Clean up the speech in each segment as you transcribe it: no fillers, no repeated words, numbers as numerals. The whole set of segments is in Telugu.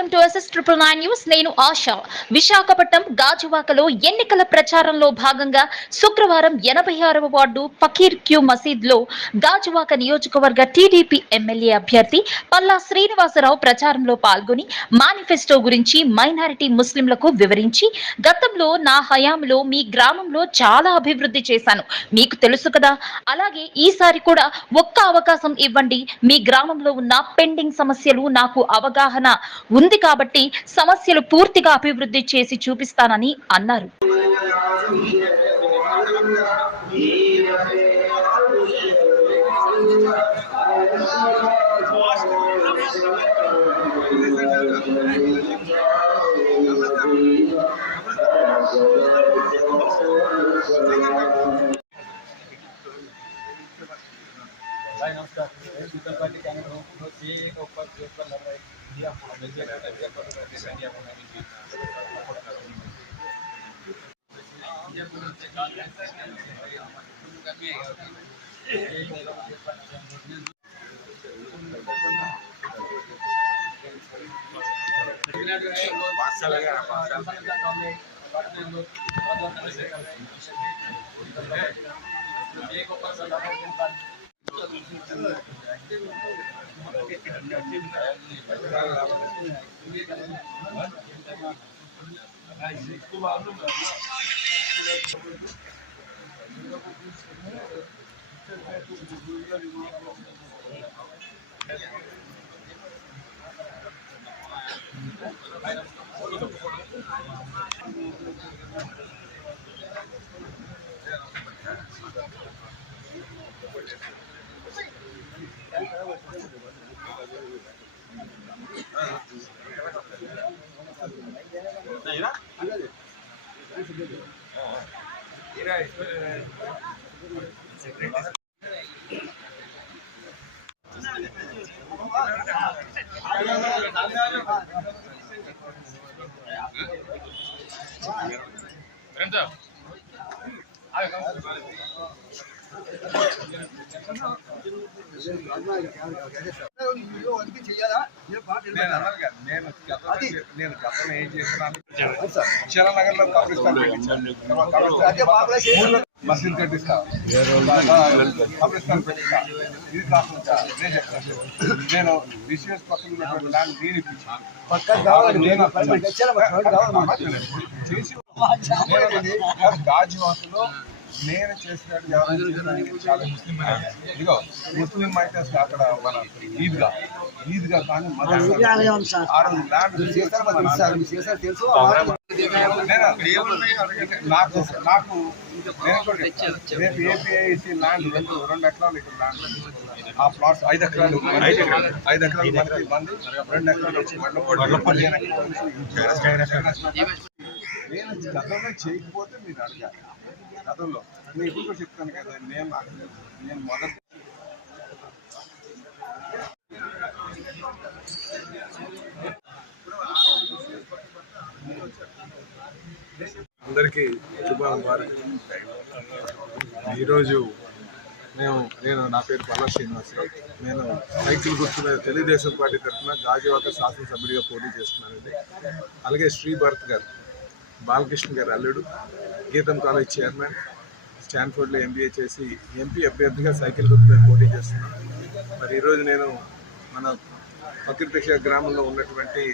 Welcome to SS999 news. నేను ఆశ. విశాఖపట్నం గాజువాకలో ఎన్నికల ప్రచారంలో భాగంగా శుక్రవారం 86వ వార్డు ఫకీర్ క్యూ మసీద్ లో గాజువాక నియోజకవర్గ టీడీపీ ఎమ్మెల్యే అభ్యర్థి పల్లా శ్రీనివాసరావు ప్రచారంలో పాల్గొని మేనిఫెస్టో గురించి మైనారిటీ ముస్లింలకు వివరించి, గతంలో నా హయాంలో మీ గ్రామంలో చాలా అభివృద్ధి చేశాను, మీకు తెలుసు కదా, అలాగే ఈసారి కూడా ఒక్క అవకాశం ఇవ్వండి, మీ గ్రామంలో ఉన్న పెండింగ్ సమస్యలు నాకు అవగాహన ఉంది కాబట్టి సమస్యలు పూర్తిగా అభివృద్ధి చేసి చూపిస్తానని అన్నారు. నేను గతంలో ఏం చేసినాను, చరణనగర్లో మసీద్ కట్టిస్తా, కబ్రిస్తాన్ పెట్టిస్తా. ఇది కాకుండా నేను విషయస్ పక్కన ల్యాండ్ నేను ఇప్పించాను. గాజువాకలో నేను చేసినట్టు ఇదిగో ముస్లిం అయితే అక్కడ మన ఈద్గా కానీ నాకు రేపు ఏపీఐసి ల్యాండ్ 2 ఎకరాలు ఇక్కడ ల్యాండ్, ఆ ప్లాట్స్ 5 ఎకరాలు మనకి మంది 2 ఎకరాలు 15 ఎకరాలు. నేను గతంలో చేయకపోతే మీరు అడిగారు. గతంలో నేను ఇప్పుడు కూడా చెప్తాను కదా, నేను మొదటి అందరికీ శుభాకాంక్షలు. ఈరోజు నా పేరు పల్లా శ్రీనివాసరావు. నేను సైకిల్ గుర్తు మీద తెలుగుదేశం పార్టీ తరఫున గాజువాక శాసనసభ్యుడిగా పోటీ చేస్తున్నానండి. అలాగే శ్రీ భరత్ గారు, బాలకృష్ణ గారు అల్లుడు, గీతం కాలేజ్ చైర్మన్, స్టాన్ఫోర్డ్లో MBA చేసి MP అభ్యర్థిగా సైకిల్ గుర్తు మీద పోటీ చేస్తున్నాను. మరి ఈరోజు నేను మన ఫకీర్పేట గ్రామంలో ఉన్నటువంటి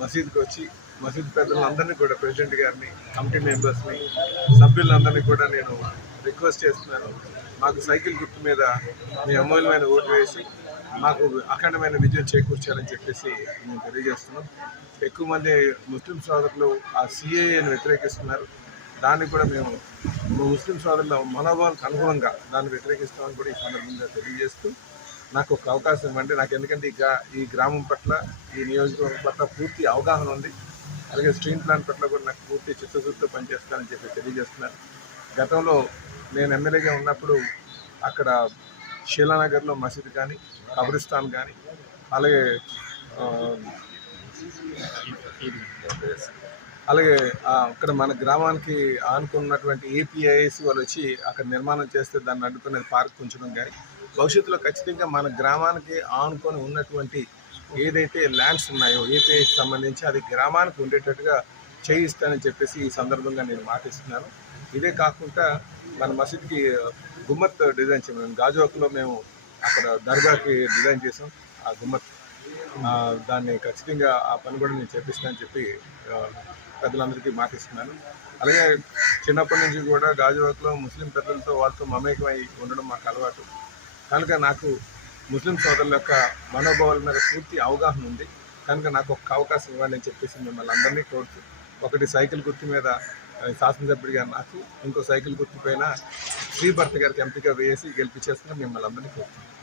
మసీద్కి వచ్చి మసీద్ పెద్దలందరినీ కూడా, ప్రెసిడెంట్ గారిని, కమిటీ మెంబర్స్ని, సభ్యులందరినీ కూడా నేను రిక్వెస్ట్ చేస్తున్నాను, మాకు సైకిల్ గుర్తు మీద మీ అమూల్యమైన ఓటు వేసి మాకు అఖండమైన విజయం చేకూర్చాలని చెప్పేసి మేము తెలియజేస్తున్నాం. ఎక్కువ మంది ముస్లిం సోదరులు ఆ CAAని వ్యతిరేకిస్తున్నారు. దాన్ని కూడా మేము ముస్లిం సోదరుల మనోభావాలకు అనుగుణంగా దాన్ని వ్యతిరేకిస్తామని కూడా ఈ సందర్భంగా తెలియజేస్తూ, నాకు ఒక అవకాశం ఇవ్వండి. నాకు ఎందుకంటే ఈ గ్రామం పట్ల, ఈ నియోజకవర్గం పట్ల పూర్తి అవగాహన ఉంది. అలాగే స్ట్రీమ్ ప్లాన్ పట్ల కూడా నాకు పూర్తి చిత్తశుద్ధితో పనిచేస్తానని చెప్పి తెలియజేస్తున్నాను. గతంలో నేను ఎమ్మెల్యేగా ఉన్నప్పుడు అక్కడ షీలానగర్లో మసీద్ కానీ, కబ్రిస్తాన్ కానీ, అలాగే అక్కడ మన గ్రామానికి ఆనుకున్నటువంటి APIC వాళ్ళు వచ్చి అక్కడ నిర్మాణం చేస్తే దాన్ని అడ్డుకునే పార్క్ ఉంచడం కానీ, భవిష్యత్తులో ఖచ్చితంగా మన గ్రామానికి ఆనుకొని ఉన్నటువంటి ఏదైతే ల్యాండ్స్ ఉన్నాయో ఏపీఐకి సంబంధించి అది గ్రామానికి ఉండేటట్టుగా చేయిస్తానని చెప్పేసి ఈ సందర్భంగా నేను మాటిస్తున్నాను. ఇదే కాకుండా మన మసీద్కి గుమ్మత్ డిజైన్ చేయడం, గాజువాకలో మేము అక్కడ దర్గాకి డిజైన్ చేసాం. ఆ గుమ్మత్ దాన్ని ఖచ్చితంగా ఆ పని కూడా నేను చేపిస్తానని చెప్పి పెద్దలందరికీ మాటిస్తున్నాను. అలాగే చిన్నప్పటి నుంచి కూడా గాజువాకలో ముస్లిం పెద్దలతో వాళ్ళతో మమేకమై ఉండడం మాకు అలవాటు కనుక నాకు ముస్లిం సోదరుల యొక్క మనోభావాల మీద పూర్తి అవగాహన ఉంది కనుక నాకు ఒక అవకాశం ఇవ్వండి అని చెప్పేసి మిమ్మల్ని అందరినీ కోరుతూ, ఒకటి సైకిల్ గుర్తు మీద శాసనసభ్యుడిగా నాకు, ఇంకో సైకిల్ గుర్తు పైన శ్రీభర్త గారికి ఎంపిక వేసి గెలిపించేస్తున్నా మిమ్మల్ని అందరినీ కోరుతున్నాను.